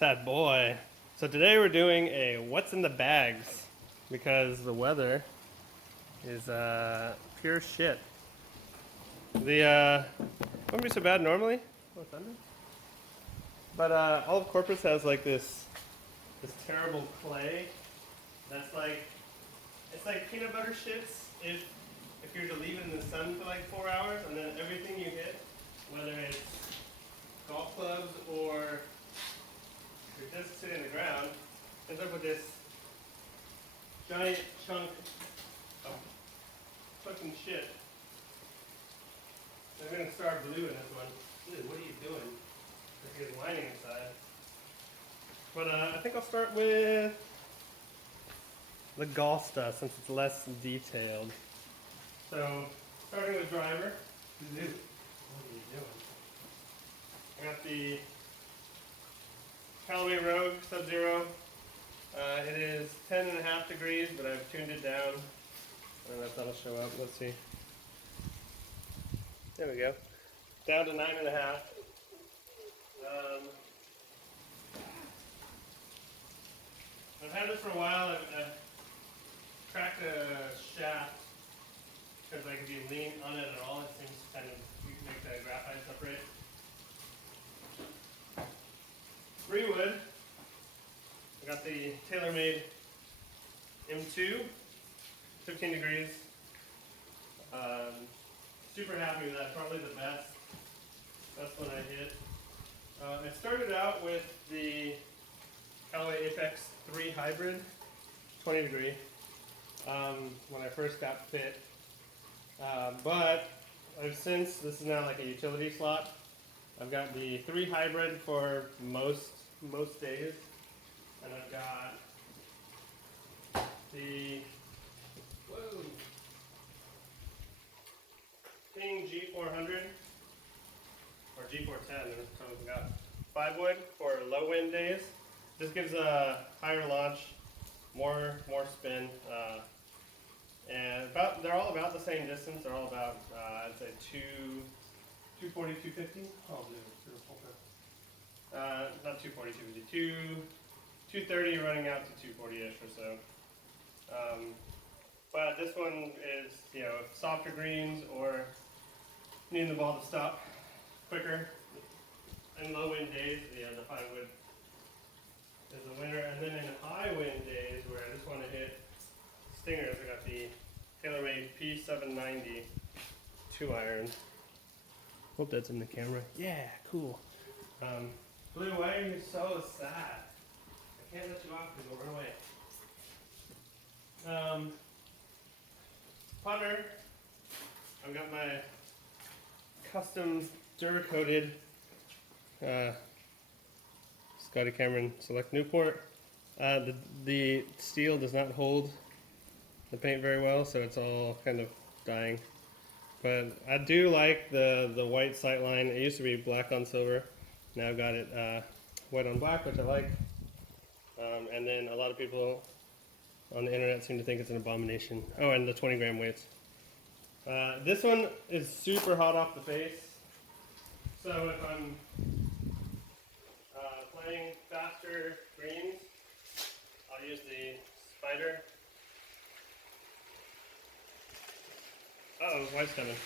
Sad boy. So today we're doing a what's in the bags because the weather is pure shit. The wouldn't be so bad normally. Oh, thunder. But all of Corpus has like this terrible clay that's like it's like peanut butter shits if you're to leave it in the sun for like 4 hours and then everything you hit, whether it's golf clubs or your disc sitting in the ground, ends up with this giant chunk of fucking shit. I'm gonna start blue in this one. Dude, what are you doing? There's lining inside. But I think I'll start with the golf stuff since it's less detailed. So, starting with driver. Dude, what are you doing? I got the Callaway Rogue Sub-Zero. It is 10.5 degrees, but I've tuned it down. I don't know if that'll show up. Let's see. There we go. Down to 9.5. I've had this for a while. I've cracked a shaft because like if you lean on it at all, it seems to kind of make the graphite separate. 3 wood. I got the TaylorMade M2, 15 degrees. Super happy with that. Probably the best one I hit. I started out with the Callaway Apex 3 Hybrid, 20 degree, when I first got fit. But I've since, this is now like a utility slot. I've got the 3 Hybrid for most days, and I've got the King G400 or G410. So we've got 5 wood for low wind days. This gives a higher launch, more spin, and they're all about the same distance. They're all about I'd say 240, 250. Oh, dude, not 240, 250, 230 running out to 240-ish or so. But this one is, softer greens or needing the ball to stop quicker. In low wind days, the 5 wood is the winner. And then in high wind days where I just want to hit stingers, I got the TaylorMade P790 2-iron. Hope that's in the camera. Yeah, cool. Blue, why are you so sad? I can't let you off because you'll run away. Putter. I've got my custom Duracoated Scotty Cameron Select Newport. The steel does not hold the paint very well, so it's all kind of dying. But I do like the white sight line. It used to be black on silver. Now I've got it white on black, which I like. And then a lot of people on the internet seem to think it's an abomination. Oh, and the 20-gram weights. This one is super hot off the face. So if I'm playing faster greens, I'll use the Spider. Uh-oh, wife's coming.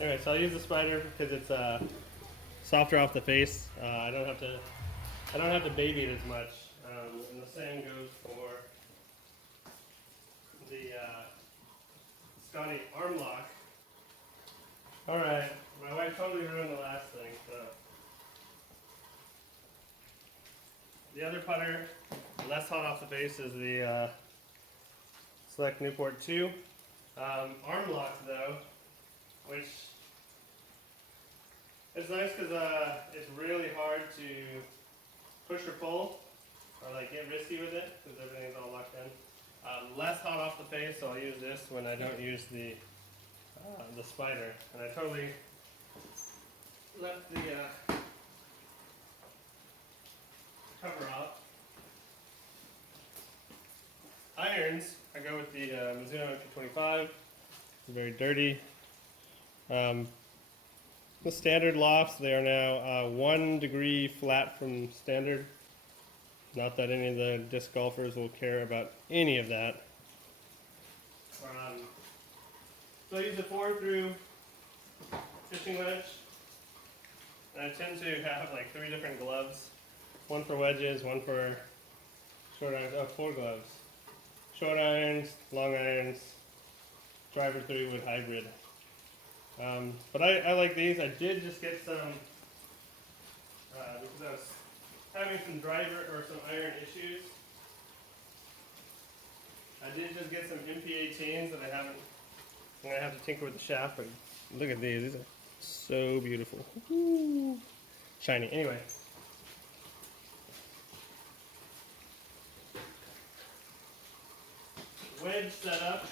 Alright, so I'll use the Spider because it's softer off the face. I don't have to baby it as much. And the same goes for the Scotty Arm Lock. Alright, my wife totally ruined the last thing, so. The other putter, less hot off the face, is the Select Newport 2. Arm Lock though, which is nice because it's really hard to push or pull or like get risky with it because everything's all locked in. Less hot off the face, so I'll use this when I don't use the Spider. And I totally left the cover off. irons, I go with the Mizuno MP25. It's very dirty. The standard lofts, they are now 1 degree flat from standard. Not that any of the disc golfers will care about any of that. So I use a 4 through fishing wedge. And I tend to have like 3 different gloves. One for wedges, one for short irons, 4 gloves. Short irons, long irons, driver 3-wood hybrid. But I like these. I did just get some, because I was having some driver or some iron issues. I did just get some MP18s that I haven't, I'm going to have to tinker with the shaft, but look at these. These are so beautiful. Woo. Shiny. Anyway. Wedge setup.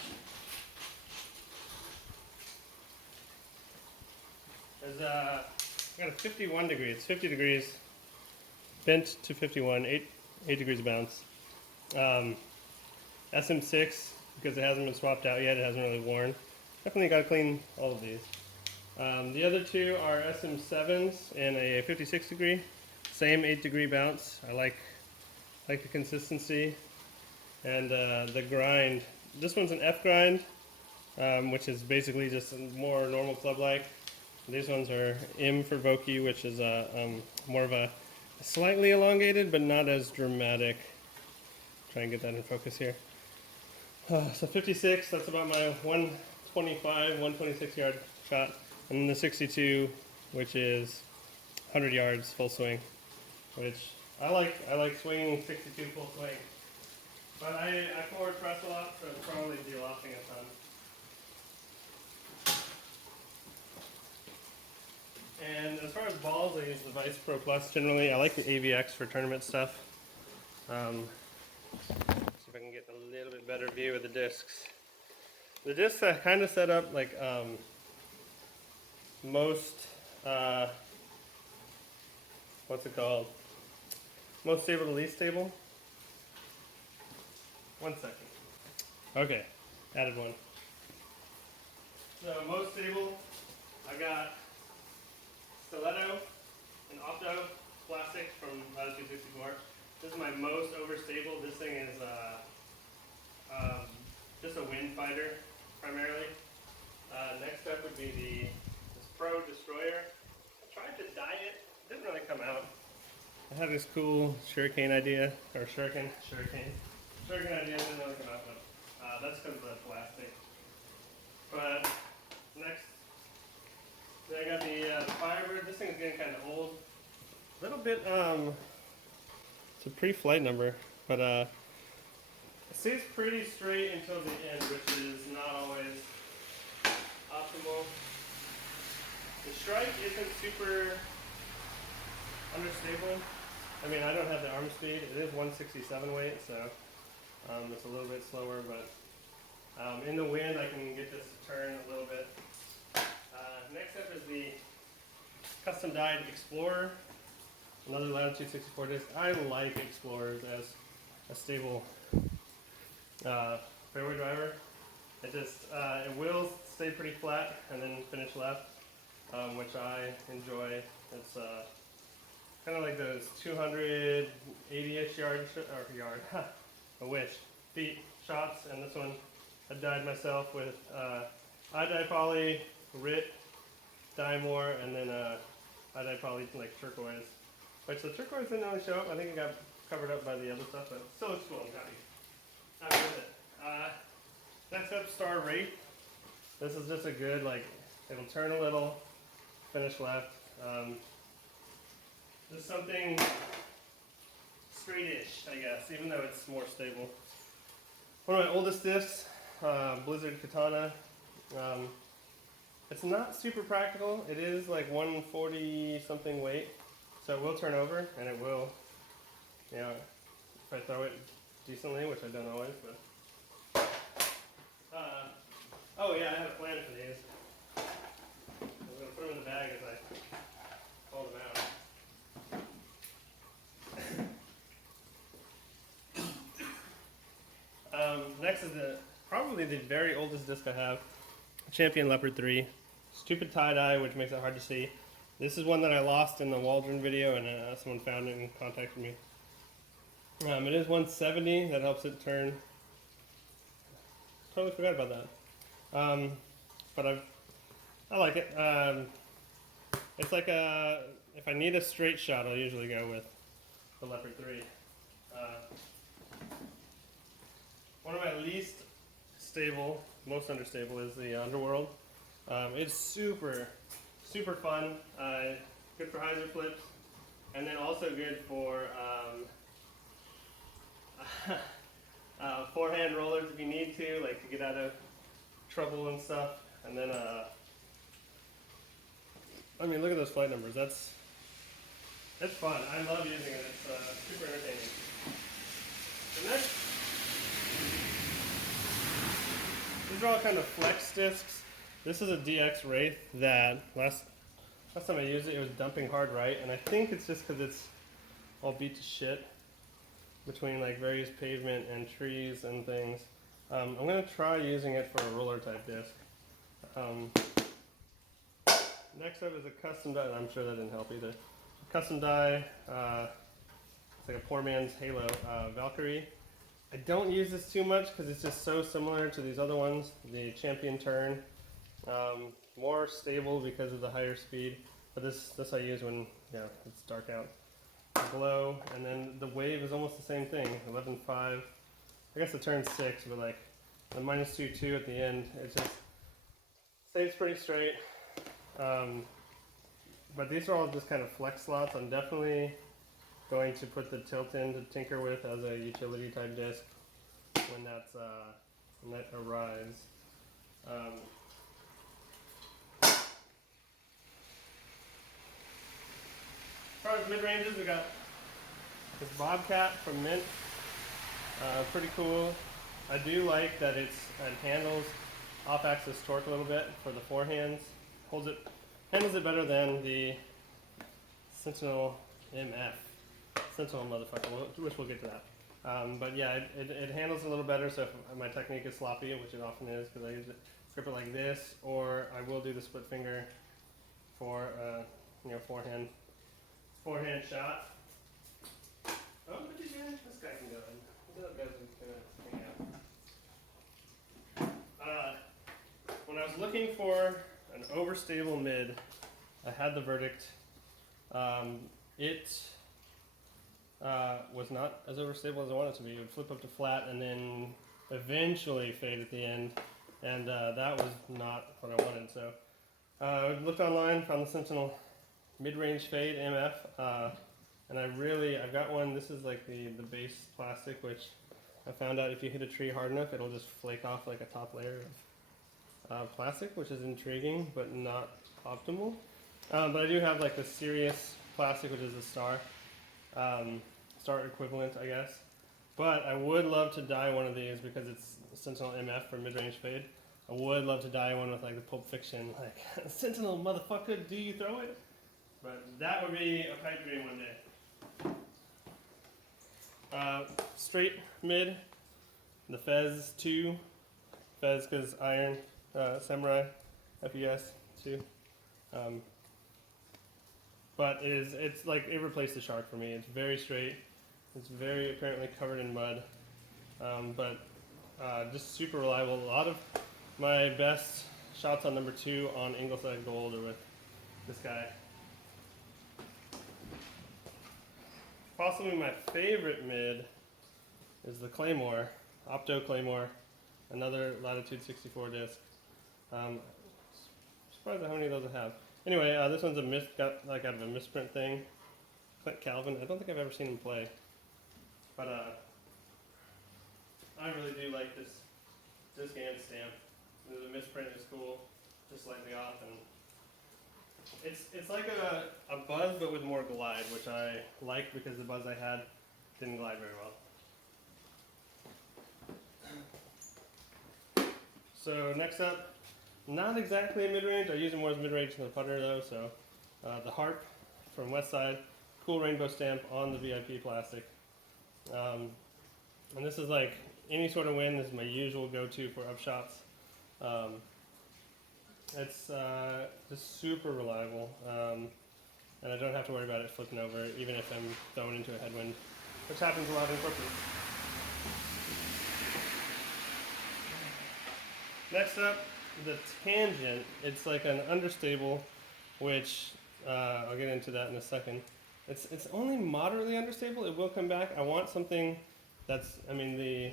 There's got a 51 degree. It's 50 degrees bent to 51, 8 degrees of bounce. SM6, because it hasn't been swapped out yet, it hasn't really worn. Definitely got to clean all of these. The other two are SM7s in a 56 degree, same 8 degree bounce. I like the consistency and the grind. This one's an F grind, which is basically just more normal club-like. These ones are M for Vokey, which is more of a slightly elongated, but not as dramatic. Try and get that in focus here. So 56, that's about my 125, 126 yard shot. And then the 62, which is 100 yards full swing, which I like swinging 62 full swing. But I forward press a lot, so I'll probably be lofting a ton. And as far as balls, I use the Vice Pro Plus generally. I like the AVX for tournament stuff. See if I can get a little bit better view of the discs. The discs are kind of set up like most, what's it called? Most stable to least stable. 1 second. Okay, added one. So most stable, I got Stiletto and Opto plastic from Latitude 64. This is my most overstable. This thing is just a wind fighter primarily. Next up would be this Pro Destroyer. I tried to dye it. Didn't really come out. I had this cool shuriken idea, or shuriken idea, didn't really come out, but that's because of the plastic. But next, then I got the Firebird. This thing's getting kind of old. A little bit, it's a pre-flight number, but it stays pretty straight until the end, which is not always optimal. The strike isn't super understable. I mean, I don't have the arm speed. It is 167 weight, so it's a little bit slower, but in the wind I can get this to turn a little bit. Next up is the custom dyed Explorer, another Latitude 64 disc. I like Explorers as a stable fairway driver. It just it will stay pretty flat and then finish left, which I enjoy. It's kind of like those 280-ish feet shots, and this one I dyed myself with iDye Poly, RIT, Dymore, and then iDye Poly like turquoise. Which the turquoise didn't really show up. I think it got covered up by the other stuff, but it still looks cool. I'm happy with it. Next up, Star Wraith. This is just a good, like, it'll turn a little, finish left. Just something straight-ish, I guess, even though it's more stable. One of my oldest discs, Blizzard Katana. It's not super practical. It is like 140 something weight, so it will turn over, and it will, you know, if I throw it decently, which I don't always, but. Oh yeah, I have a plan for these. I'm going to put them in the bag as I pull them out. next is probably the very oldest disc I have, Champion Leopard 3. Stupid tie-dye, which makes it hard to see. This is one that I lost in the Waldron video, and someone found it and contacted me. It is 170, that helps it turn. Totally forgot about that. But I like it. It's like if I need a straight shot, I'll usually go with the Leopard 3. One of my least stable, most unstable, is the Underworld. It's super fun, good for hyzer flips, and then also good for forehand rollers if you need to, like to get out of trouble and stuff. And then, I mean, look at those flight numbers. It's fun. I love using it. It's super entertaining. The next, these are all kind of flex discs. This is a DX Wraith that last time I used it, it was dumping hard right, and I think it's just because it's all beat to shit between like various pavement and trees and things. I'm gonna try using it for a roller type disc. Next up is a custom die. I'm sure that didn't help either. Custom die. It's like a poor man's Halo Valkyrie. I don't use this too much because it's just so similar to these other ones. The Champion Turn, more stable because of the higher speed. But this I use when it's dark out. Glow, and then the wave is almost the same thing. 11.5. I guess the turn 6, but like the -2.2 at the end, it just stays pretty straight. But these are all just kind of flex slots. I'm definitely going to put the tilt in to tinker with as a utility type disc when that arrives. As far as mid-ranges, we got this Bobcat from Mint. Pretty cool. I do like that it handles off-axis torque a little bit for the forehands. Handles it better than the Sentinel MF. Sentinel motherfucker, which we'll get to that. But yeah, it handles a little better, so if my technique is sloppy, which it often is, because I use it, grip it like this, or I will do the split finger for forehand shot. Oh, look at you, this guy can go in. Look at that guy's gonna hang out. When I was looking for an overstable mid, I had the Verdict. It was not as overstable as I wanted it to be. It would flip up to flat and then eventually fade at the end, and that was not what I wanted. So I looked online, found the Sentinel mid-range fade MF, and I've got one. This is like the base plastic, which I found out if you hit a tree hard enough, it'll just flake off like a top layer of plastic, which is intriguing but not optimal. But I do have like the Sirius plastic, which is a star equivalent, I guess. But I would love to dye one of these because it's Sentinel MF for mid-range fade. I would love to dye one with like the Pulp Fiction, like Sentinel motherfucker, do you throw it? But that would be a pipe dream one day. Straight mid, the Fez 2. Fez because iron, Samurai, FES 2. But it's like it replaced the Shark for me. It's very straight. It's very apparently covered in mud, but just super reliable. A lot of my best shots on number 2 on Ingleside Gold are with this guy. Possibly my favorite mid is the Claymore, Opto Claymore, another Latitude 64 disc. Surprised at how many of those I have. Anyway, this one's got like out of a misprint thing. Clint Calvin, I don't think I've ever seen him play. But I really do like this disc and stamp. The misprint is cool, just slightly off, and it's like a buzz but with more glide, which I like because the buzz I had didn't glide very well. So next up, not exactly a mid-range. I use it more as mid-range than the putter though. So the Harp from Westside, cool rainbow stamp on the VIP plastic. And this is like any sort of wind is my usual go-to for upshots. It's just super reliable, and I don't have to worry about it flipping over, even if I'm thrown into a headwind, which happens a lot in corporate. Next up, the Tangent. It's like an understable, which I'll get into that in a second. It's only moderately understable. It will come back. I want something that's, I mean, the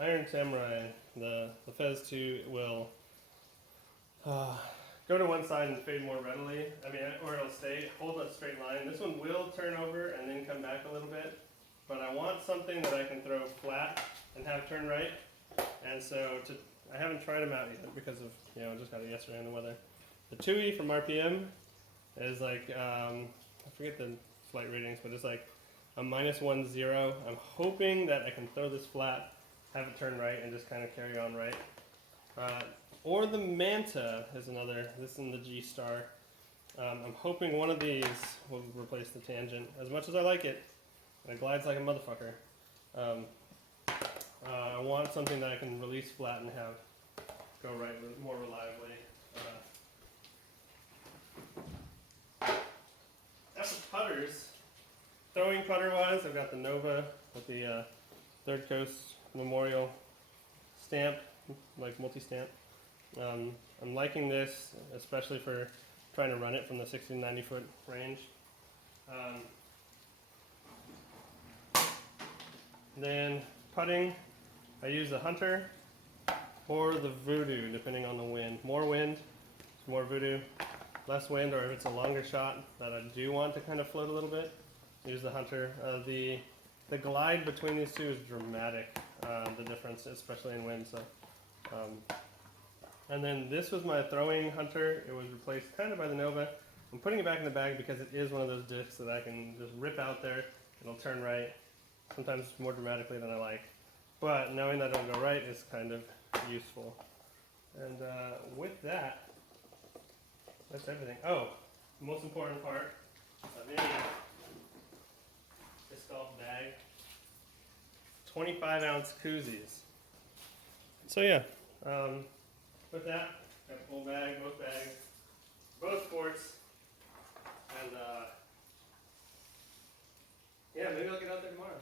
Iron Samurai, the Fez 2 will go to one side and fade more readily. I mean, or it'll hold a straight line. This one will turn over and then come back a little bit. But I want something that I can throw flat and have turn right. And so I haven't tried them out yet because of, I just got it yesterday in the weather. The TUI from RPM is like, I forget the flight ratings, but it's like a -10. I'm hoping that I can throw this flat, have it turn right, and just kind of carry on right. Or the Manta is another, this is in the G-Star. I'm hoping one of these will replace the Tangent. As much as I like it, it glides like a motherfucker. I want something that I can release flat and have go right more reliably. As for putters, throwing putter-wise, I've got the Nova with the Third Coast Memorial stamp, like multi-stamp. I'm liking this, especially for trying to run it from the 60 to 90 foot range. Then putting, I use the Hunter or the Voodoo, depending on the wind. More wind, more Voodoo. Less wind, or if it's a longer shot that I do want to kind of float a little bit, use the Hunter. The glide between these two is dramatic, the difference, especially in wind. So, and then this was my throwing Hunter. It was replaced kind of by the Nova. I'm putting it back in the bag because it is one of those discs that I can just rip out there. It'll turn right, sometimes more dramatically than I like. But knowing that it'll go right is kind of useful. And with that, that's everything. Oh, the most important part of any disc golf bag, 25-ounce koozies. So yeah, with that, got a full bag, both sports, and yeah, maybe I'll get out there tomorrow.